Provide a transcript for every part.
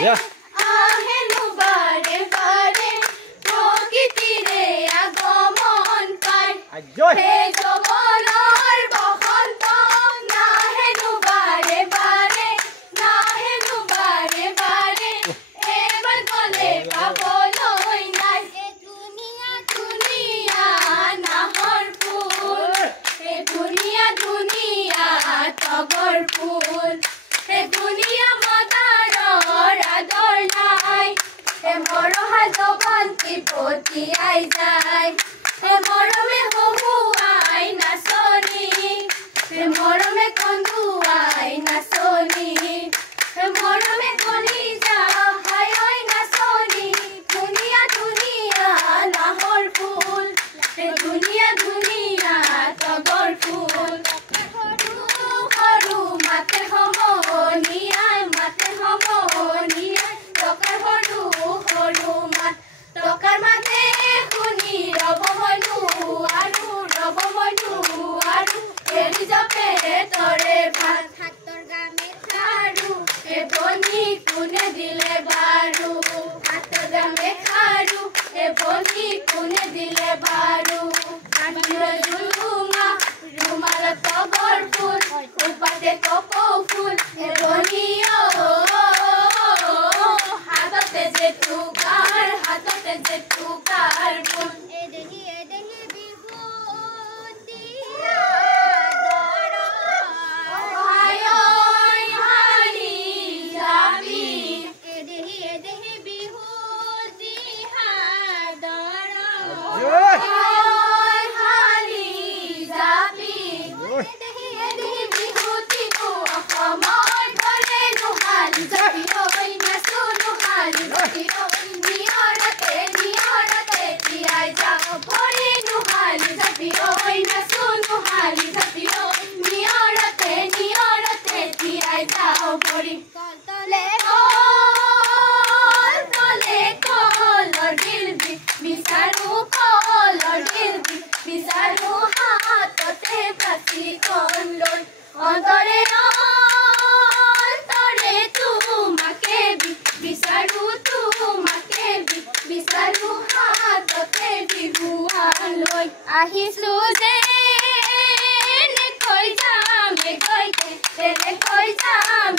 আহেনো বাৰে বাৰে প্ৰকৃতিৰে আগমন পায় সেই যৱনৰ বসন্ত নাহেনো বাৰে বাৰে এবাৰ গ'লে পাবলৈ নাই ধুনীয়া ধুনীয়া নাহৰ ফুল ধুনীয়া ধুনীয়া তগৰ ফুল ধুনীয়া মদাৰৰ আদৰ নাই মৰহা জৱন্তী পতিয়াই যায় মৰমে হহুৱাই নাচনি মৰমে কন্দুৱাই নাচনি মৰমে কলিজা হায় নাচনি ধুনীয়া ধুনীয়া নাহৰ ফুল ধুনীয়া ধুনীয়া তগৰ ফুল সৰু মাতে সমনীয়াই টকাৰ সৰু সৰু মাত টকাৰ মাতে শুনি ৰব মইনো আৰু এৰি যাপে তৰে ভাত হাতৰ গামে খাৰু বনি কোনে দিলে বাৰু হাতৰ গামে খাৰু বনি কোনে দিলে বাৰু ৰুমালত তগৰ ফুল ফুলপাতে কপৌ ফুল বনি হাততে যে টুকাৰ ফুল এদেহি বিভূতি হালি যাবি এদেহি বিভূতি হাদৰ হালি যাবি এদেহি বিভূতি অসমৰ ঘৰে নোহালি যাবি নাচো নোহালি যাবি নিয়ৰতে তিয়াই যাওঁ ভৰি নোহালি যাবি নাচো নোহালি যাবি নিয়ৰতে তিয়াই যাওঁ ভৰি তলে কলৰ দিলবি বিচাৰো কলৰ দিলবি বিচাৰো হাততে বাচি কল লৈ অন্তৰে তোমাকে বিচাৰো হাততে বিহুৱান লৈ আহিছো যে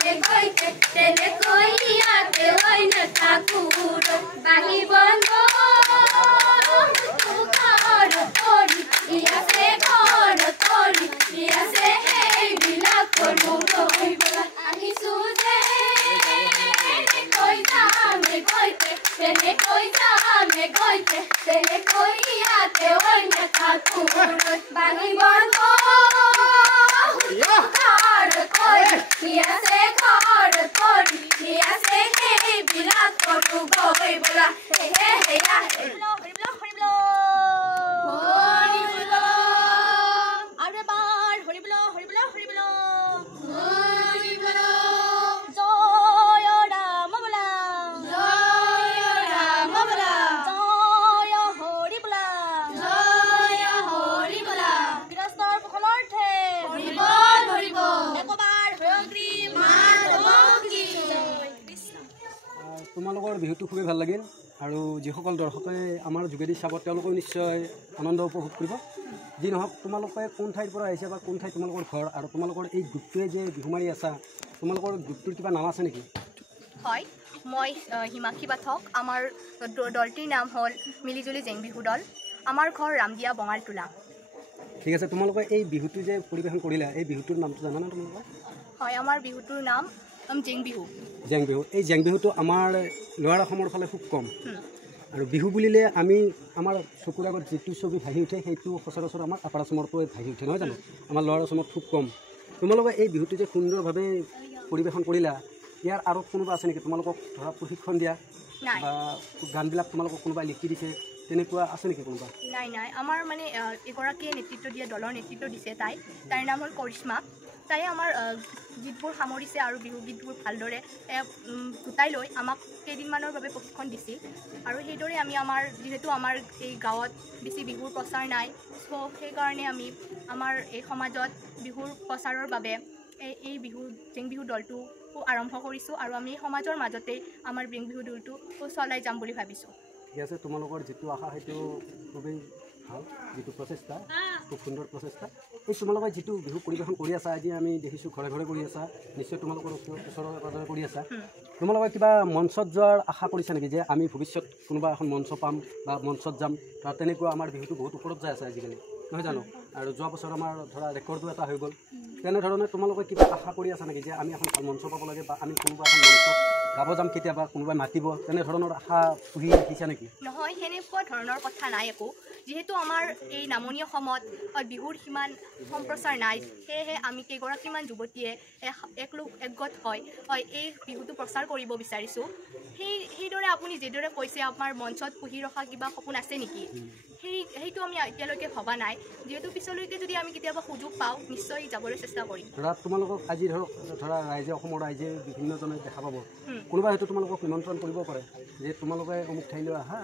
এনেকৈ তেনেকৈ ইয়াতে হৈ নাথাকো বাহি বন্ধ ঘৰ তৰি ইয়াছে সেইবিলাক কৰো আহিছো যে তেনেকৈ ইয়াতে হৈ নাথাকো বাহি বন্ধ ঘৰ তৰি ইয়াছে সেইবিলাক কৰো গৈ বোলা তোমালোকৰ বিহুটো খুবেই ভাল লাগিল আৰু যিসকল দৰ্শকে আমাৰ যোগেদি চাব তেওঁলোকেও নিশ্চয় আনন্দ উপভোগ কৰিব যি নহওক তোমালোকে কোন ঠাইৰ পৰা আহিছে বা কোন ঠাইত তোমালোকৰ ঘৰ আৰু তোমালোকৰ এই গ্ৰুপটোৱে যে বিহু মাৰি আছা তোমালোকৰ গ্ৰুপটোৰ কিবা নাম আছে নেকি হয় মই হিমাক্ষী পাঠক আমাৰ দলটিৰ নাম হ'ল মিলিজুলি জেং বিহু দল আমাৰ ঘৰ ৰামদিয়া বঙালটোলা ঠিক আছে তোমালোকে এই বিহুটো যে পৰিৱেশন কৰিলা এই বিহুটোৰ নামটো জানা না তোমালোকে হয় আমাৰ বিহুটোৰ নাম জেং বিহু এই জেং বিহুটো আমাৰ লোৱাৰ অসমৰ ফালে খুব কম আৰু বিহু বুলিলে আমি আমাৰ চকুৰ আগত যিটো ছবি ভাহি উঠে সেইটো সচৰাচৰ আমাৰ আপাৰ অসমৰ পৰা ভাহি উঠে নহয় জানো আমাৰ লোৱাৰ অসমত খুব কম তোমালোকে এই বিহুটো যে সুন্দৰভাৱে পৰিৱেশন কৰিলা ইয়াৰ আৰু কোনোবা আছে নেকি তোমালোকক ধৰা প্ৰশিক্ষণ দিয়া বা গানবিলাক তোমালোকক কোনোবাই লিখি দিছে তেনেকুৱা আছে নেকি কোনোবা নাই আমাৰ মানে এগৰাকীয়ে নেতৃত্ব দিয়া দলৰ নেতৃত্ব দিছে তাইৰ নাম হ'ল কৰিশ্মা তাই আমাৰ গীতবোৰ সামৰিছে আৰু বিহু গীতবোৰ ভালদৰে গোটাই লৈ আমাক কেইদিনমানৰ বাবে প্ৰশিক্ষণ দিছিল আৰু সেইদৰে আমি যিহেতু আমাৰ এই গাঁৱত বেছি বিহুৰ প্ৰচাৰ নাই চ' সেইকাৰণে আমি আমাৰ এই সমাজত বিহুৰ প্ৰচাৰৰ বাবে এই বিহু জেং বিহু দলটো আৰম্ভ কৰিছোঁ আৰু আমি সমাজৰ মাজতে আমাৰ জেং বিহু দলটো চলাই যাম বুলি ভাবিছোঁ। ঠিক আছে, তোমালোকৰ যিটো আশা সেইটো খুবেই ভাল, যিটো প্ৰচেষ্টা খুব সুন্দৰ প্ৰচেষ্টা। এই তোমালোকে যিটো বিহু পৰিৱেশন কৰি আছা, আজি আমি দেখিছোঁ ঘৰে ঘৰে কৰি আছা, নিশ্চয় তোমালোকৰ ওচৰে পাজৰে কৰি আছা। তোমালোকে কিবা মঞ্চত যোৱাৰ আশা কৰিছা নেকি, যে আমি ভৱিষ্যত কোনোবা এখন মঞ্চ পাম বা মঞ্চত যাম? তেনেকুৱা আমাৰ বিহুটো বহুত ওপৰত যাই আছে আজিকালি, নহয় জানো? আৰু যোৱা বছৰ আমাৰ ধৰা ৰেকৰ্ডো এটা হৈ গ'ল। তেনেধৰণে তোমালোকে কিবা আশা কৰি আছা নেকি, যে আমি এখন ভাল মঞ্চ পাব লাগে বা আমি কোনোবা এখন মঞ্চত গাব যাম কেতিয়াবা, কোনোবাই মাতিব, তেনেধৰণৰ আশা পুহি ৰাখিছা নেকি? নহয়, সেনেকুৱা ধৰণৰ কথা নাই একো। যিহেতু আমাৰ এই নামনি অসমত বিহুৰ সিমান সম্প্ৰচাৰ নাই, সেয়েহে আমি কেইগৰাকীমান যুৱতীয়ে একগোট হয় এই বিহুটো প্ৰচাৰ কৰিব বিচাৰিছোঁ। সেইদৰে আপুনি যিদৰে কৈছে আমাৰ মঞ্চত পুহি ৰখা কিবা সপোন আছে নেকি, সেইটো আমি এতিয়ালৈকে ভবা নাই। যিহেতু পিছলৈকে যদি আমি কেতিয়াবা সুযোগ পাওঁ, নিশ্চয় যাবলৈ চেষ্টা কৰিম। ধৰা তোমালোকক আজি ধৰা ৰাইজে, অসমৰ ৰাইজে বিভিন্নজনে দেখা পাব, কোনোবা হয়তো তোমালোকক নিমন্ত্ৰণ কৰিব পাৰে যে তোমালোকে অমুক ঠাইলৈ আহা,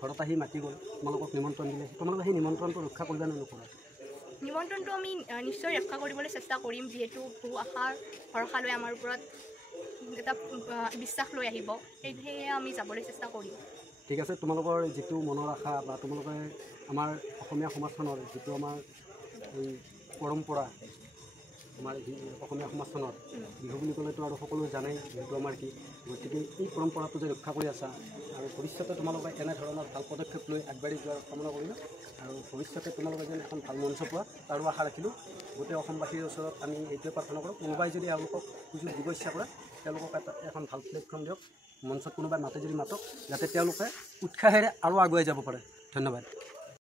ঘৰত আহি মাতি গ'ল, তোমালোকক নিমন্ত্ৰণ দিলে, তোমালোকে সেই নিমন্ত্ৰণটো ৰক্ষা কৰিবা নে নকৰা? নিমন্ত্ৰণটো আমি নিশ্চয় ৰক্ষা কৰিবলৈ চেষ্টা কৰিম। যিহেতু বহু আশাৰ ভৰসা লৈ আমাৰ ওপৰত এটা বিশ্বাস লৈ আহিব, সেয়ে আমি যাবলৈ চেষ্টা কৰিম। ঠিক আছে, তোমালোকৰ যিটো মনৰ আশা বা তোমালোকে আমাৰ অসমীয়া সমাজখনৰ যিটো আমাৰ এই পৰম্পৰা, আমাৰ অসমীয়া সমাজখনৰ বিহু বুলি ক'লেতো আৰু সকলোৱে জানেই বিহুটো আমাৰ কি, গতিকে এই পৰম্পৰাটো যে ৰক্ষা কৰি আছা আৰু ভৱিষ্যতে তোমালোকে এনেধৰণৰ ভাল পদক্ষেপ লৈ আগবাঢ়ি যোৱাৰ কামনা কৰিলোঁ। আৰু ভৱিষ্যতে তোমালোকে যেন এখন ভাল মঞ্চ পোৱা তাৰো আশা ৰাখিলোঁ। গোটেই অসমবাসীৰ ওচৰত আমি এইটোৱে প্ৰাৰ্থনা কৰোঁ, কোনোবাই যদি এওঁলোকক সুযোগ দিব ইচ্ছা কৰে, তেওঁলোকক এখন ভাল প্লেটফৰ্ম দিয়ক, মঞ্চত কোনোবাই মাতে যদি মাতক, যাতে তেওঁলোকে উৎসাহেৰে আৰু আগুৱাই যাব পাৰে। ধন্যবাদ।